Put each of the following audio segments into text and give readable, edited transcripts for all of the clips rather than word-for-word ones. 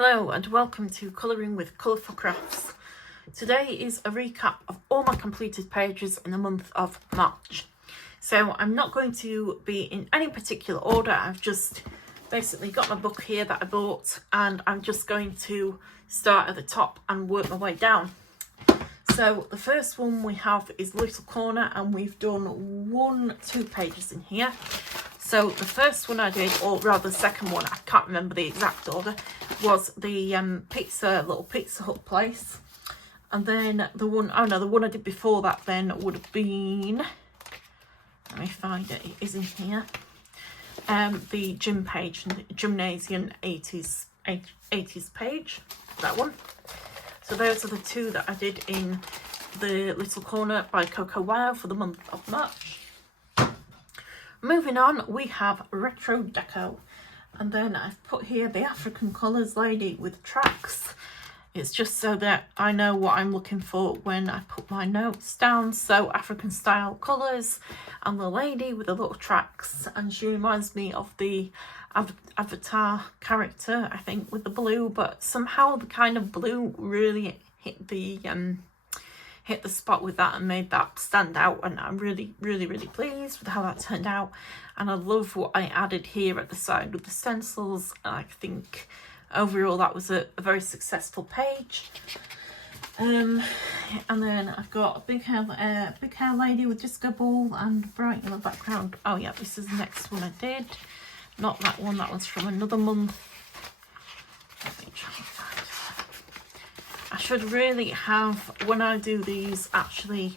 Hello and welcome to Colouring with Colourful Crafts. Today is a recap of all my completed pages in the month of March. So I'm not going to be in any particular order. I've just basically got my book here that I bought and I'm just going to start at the top and work my way down. So the first one we have is Little Corner, and we've done two pages in here. So the first one I did, or rather the second one, I can't remember the exact order, was the little Pizza Hut place. And then the one I did before that then would have been, let me find it, it is in here, the gym page, Gymnasium 80s page, that one. So those are the two that I did in the Little Corner by Coco Wow for the month of March. Moving on, we have Retro Deco, and then I've put here the African Colours lady with tracks. It's just so that I know what I'm looking for when I put my notes down. So African style colours and the lady with the little tracks, and she reminds me of the Avatar character, I think, with the blue, but somehow the kind of blue really hit the spot with that and made that stand out, and I'm really pleased with how that turned out. And I love what I added here at the side with the stencils. I think overall that was a very successful page. And then I've got a big hair lady with disco ball and bright yellow background. Oh yeah, this is the next one I did, not that one, that one's from another month. Let me try and find it. I should really have, when I do these, actually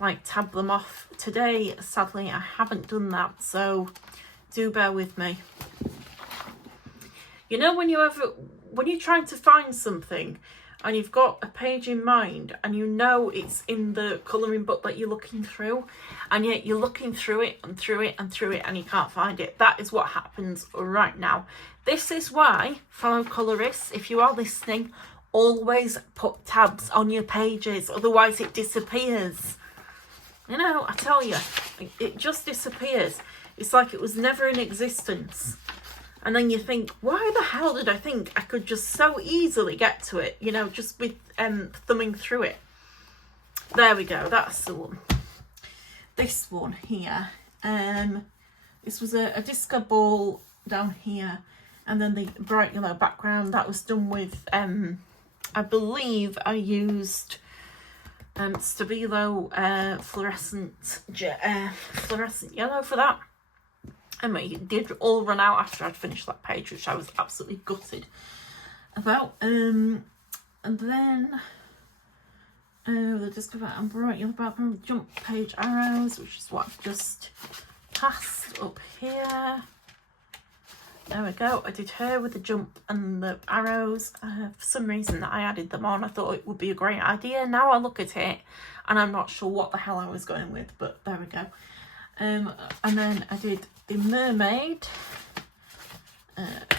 like tab them off. Today, sadly, I haven't done that, so do bear with me. You know, when you're trying to find something and you've got a page in mind and you know it's in the colouring book that you're looking through, and yet you're looking through it and through it and through it and you can't find it. That is what happens right now. This is why, fellow colourists, if you are listening, always put tabs on your pages, otherwise it disappears. You know, I tell you, it just disappears. It's like it was never in existence. And then you think, why the hell did I think I could just so easily get to it, you know, just with thumbing through it. There we go, that's the one. This one here, this was a disco ball down here, and then the bright yellow background. That was done with, I believe I used Stabilo fluorescent yellow for that. And it did all run out after I'd finished that page, which I was absolutely gutted about. And then the disco and bright yellow background jump page arrows, which is what I've just passed up here. There we go. I did her with the jump and the arrows. For some reason I added them on. I thought it would be a great idea. Now I look at it and I'm not sure what the hell I was going with, but there we go. And then I did the mermaid.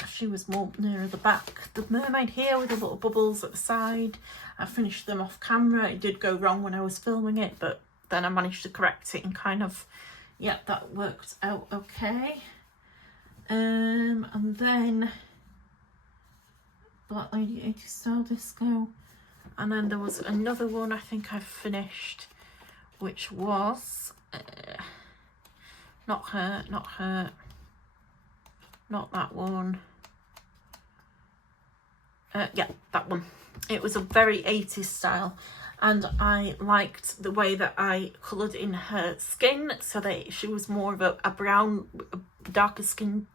She was more nearer the back. The mermaid here with the little bubbles at the side. I finished them off camera. It did go wrong when I was filming it, but then I managed to correct it and kind of, yeah, that worked out okay. And then Black Lady 80s style disco. And then there was another one I think I finished, which was not that one. Yeah, that one. It was a very 80s style, and I liked the way that I coloured in her skin, so that she was more of a brown, darker skin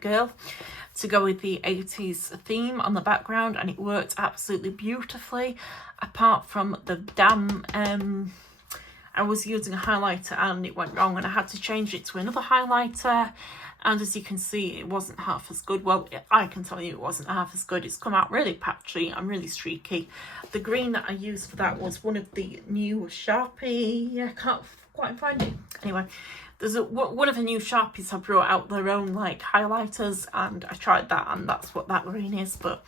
girl, to go with the 80s theme on the background, and it worked absolutely beautifully. Apart from the damn I was using a highlighter and it went wrong, and I had to change it to another highlighter, and as you can see, it wasn't half as good. Well, I can tell you it wasn't half as good. It's come out really patchy and really streaky. The green that I used for that was one of the new Sharpie, I can't quite find it. Anyway, there's one of the new Sharpies have brought out their own like highlighters, and I tried that, and that's what that green is. But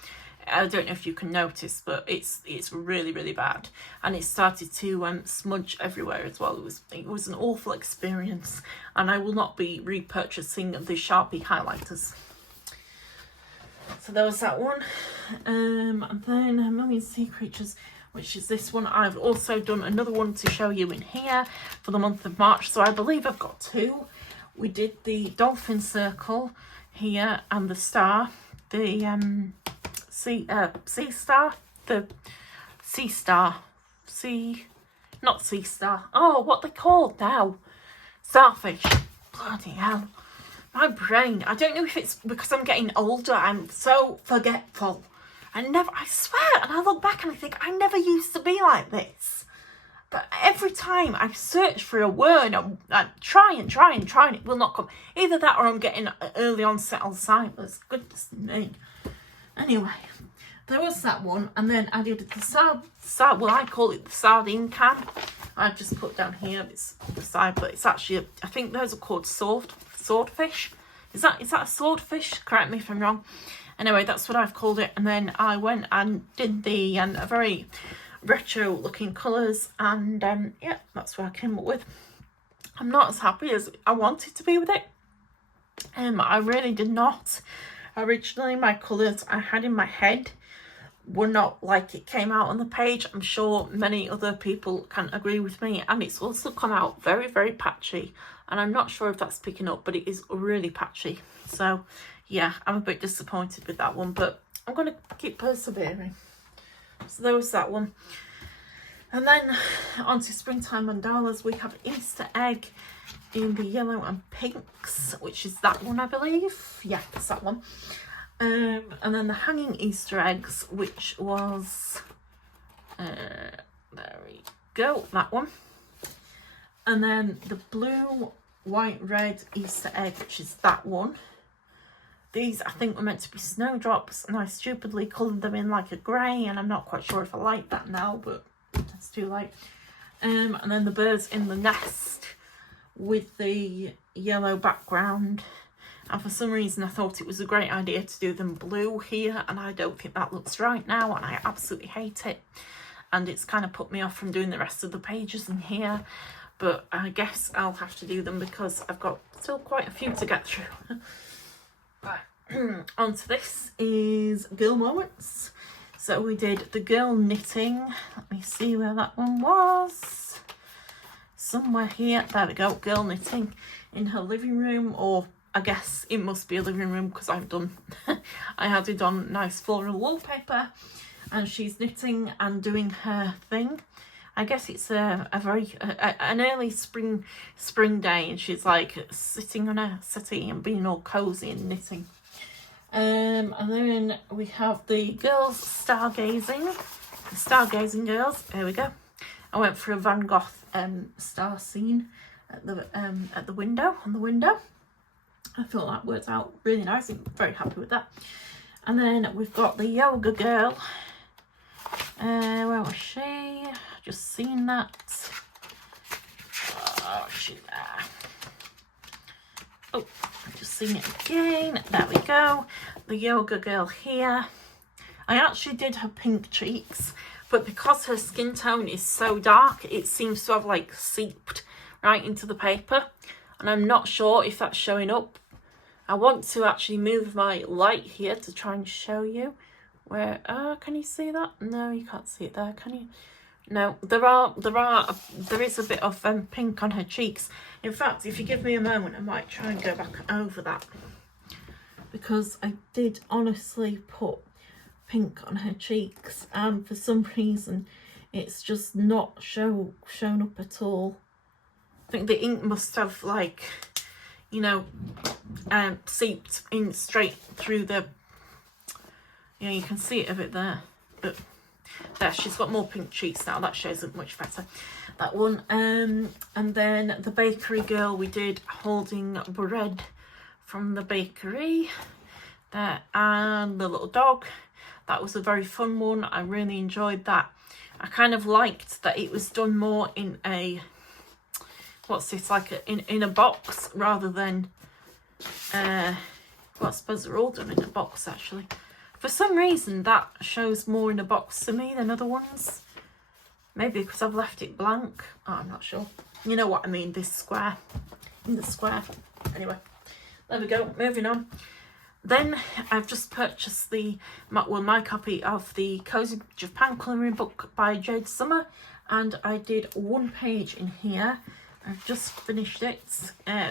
I don't know if you can notice, but it's really bad, and it started to smudge everywhere as well. It was an awful experience, and I will not be repurchasing the Sharpie highlighters. So there was that one. And then A Million Sea Creatures, which is this one. I've also done another one to show you in here for the month of March. So I believe I've got two. We did the Dolphin Circle here and the star. The not sea star. Oh, what they called now? Starfish. Bloody hell. My brain. I don't know if it's because I'm getting older. I'm so forgetful. I swear, and I look back and I think I never used to be like this. But every time I search for a word, I try and it will not come. Either that or I'm getting early onset Alzheimer's. Goodness me. Anyway, there was that one, and then I did the well, I call it the sardine can. I've just put down here, it's the side, but it's actually, I think those are called swordfish. Is that a swordfish? Correct me if I'm wrong. Anyway, that's what I've called it. And then I went and did the very retro looking colours, and yeah, that's what I came up with. I'm not as happy as I wanted to be with it. I really did not. Originally, my colours I had in my head were not like it came out on the page. I'm sure many other people can agree with me, and it's also come out very, very patchy, and I'm not sure if that's picking up, but it is really patchy. So yeah, I'm a bit disappointed with that one, but I'm going to keep persevering. So there was that one. And then on to Springtime Mandalas, we have Easter Egg in the yellow and pinks, which is that one, I believe. Yeah, it's that one. And then the Hanging Easter Eggs, which was, there we go, that one. And then the blue, white, red Easter Egg, which is that one. These, I think, were meant to be snowdrops, and I stupidly coloured them in like a grey, and I'm not quite sure if I like that now, but it's too late. And then the birds in the nest with the yellow background. And for some reason, I thought it was a great idea to do them blue here, and I don't think that looks right now, and I absolutely hate it. And it's kind of put me off from doing the rest of the pages in here, but I guess I'll have to do them because I've got still quite a few to get through. Right, onto this is Girl Moments. So we did the girl knitting. Let me see where that one was. Somewhere here. There we go. Girl knitting in her living room, or I guess it must be a living room because I've done, I had it on nice floral wallpaper, and she's knitting and doing her thing. I guess it's an early spring day, and she's like sitting on a settee and being all cozy and knitting. And then we have the girls stargazing, the stargazing girls. Here we go. I went for a Van Gogh star scene at the window, on the window. I thought that worked out really nice. I'm very happy with that. And then we've got the yoga girl. Where was she? Just seen that. Oh, she's there. Oh, I've just seen it again. There we go. The yoga girl here. I actually did her pink cheeks, but because her skin tone is so dark, it seems to have like seeped right into the paper, and I'm not sure if that's showing up. I want to actually move my light here to try and show you where, can you see that? No, you can't see it there, can you? No, there is a bit of pink on her cheeks. In fact, if you give me a moment, I might try and go back over that, because I did honestly put pink on her cheeks, and for some reason it's just not shown up at all. I think the ink must have, like, you know, seeped in straight through the, you know, you can see it a bit there, but there, she's got more pink cheeks now. That shows up much better, that one. And then the bakery girl, we did holding bread from the bakery there, and the little dog. That was a very fun one. I really enjoyed that. I kind of liked that it was done more in a, what's this, like in a box rather than well, I suppose they're all done in a box actually. For some reason that shows more in a box to me than other ones. Maybe because I've left it blank. Oh, I'm not sure. You know what I mean, this square. In the square. Anyway, there we go. Moving on. Then I've just purchased my copy of the Cozy Japan colouring book by Jade Summer, and I did one page in here. I've just finished it,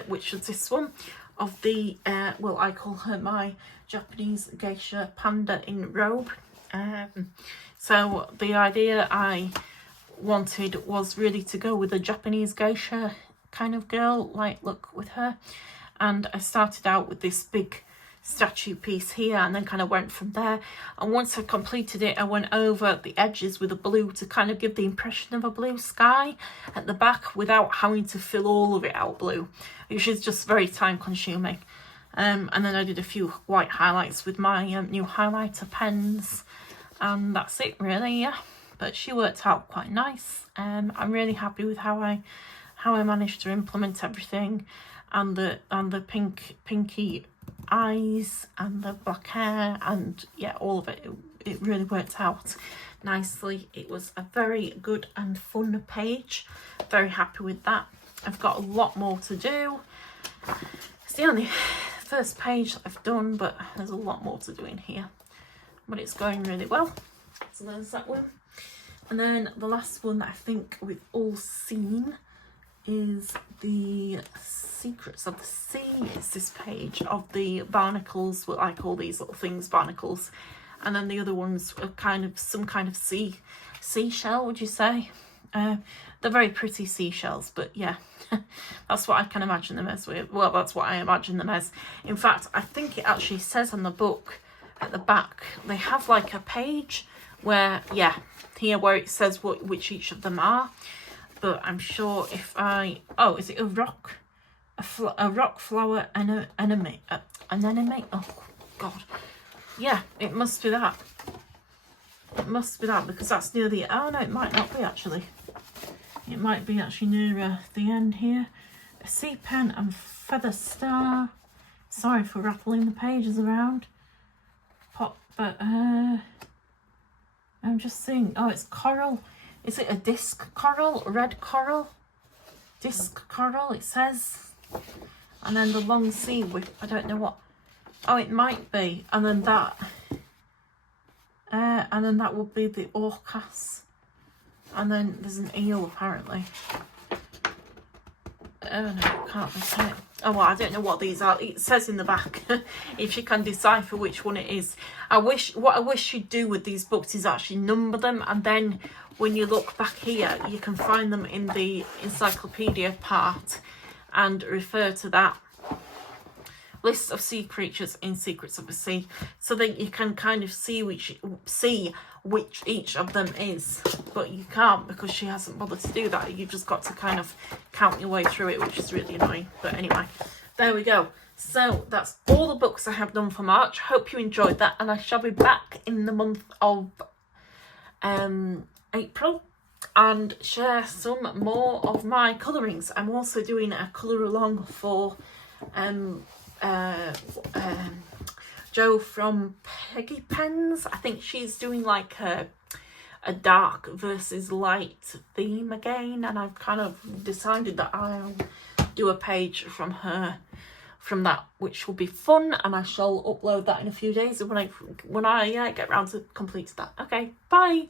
which is this one, of the, well, I call her my Japanese geisha panda in robe. So the idea I wanted was really to go with a Japanese geisha kind of girl, like look with her. And I started out with this big statue piece here and then kind of went from there, and once I completed it I went over the edges with a blue to kind of give the impression of a blue sky at the back without having to fill all of it out blue, which is just very time consuming. And then I did a few white highlights with my new highlighter pens, and that's it really. Yeah, but she worked out quite nice. I'm really happy with how I managed to implement everything, and the pinky eyes and the black hair, and yeah, all of it. It really worked out nicely. It was a very good and fun page. Very happy with that. I've got a lot more to do. It's the only first page that I've done, but there's a lot more to do in here, but it's going really well. So there's that one. And then the last one that I think we've all seen is the Secrets of the Sea. It's this page of the barnacles. Well, I call these little things barnacles, and then the other ones are kind of some kind of seashell, would you say? They're very pretty seashells, but yeah, that's what I can imagine them as. Well, that's what I imagine them as. In fact, I think it actually says on the book at the back, they have like a page where, yeah, here where it says which each of them are. But I'm sure if oh, is it a rock? A rock flower anemone? An anemone? Oh, God. Yeah, it must be that. It must be that, because that's near the... Oh, no, it might not be, actually. It might be actually near the end here. A sea pen and feather star. Sorry for rattling the pages around. But I'm just seeing... Oh, it's coral. Is it a disc coral? Red coral? Disc coral, it says. And then the long sea with, I don't know what. Oh, it might be. And then that. And then that would be the orcas. And then there's an eel, apparently. Oh, no, I can't see it. Oh, well, I don't know what these are. It says in the back, if you can decipher which one it is. What I wish you'd do with these books is actually number them, and then when you look back here, you can find them in the encyclopedia part and refer to that list of sea creatures in Secrets of the Sea, so that you can kind of see which each of them is. But you can't, because she hasn't bothered to do that. You've just got to kind of count your way through it, which is really annoying. But anyway, there we go. So that's all the books I have done for March. Hope you enjoyed that, and I shall be back in the month of April and share some more of my colourings. I'm also doing a colour along for Jo from Peggy Pens. I think she's doing like a dark versus light theme again, and I've kind of decided that I'll do a page from her from that, which will be fun, and I shall upload that in a few days when I get around to complete that. Okay, bye.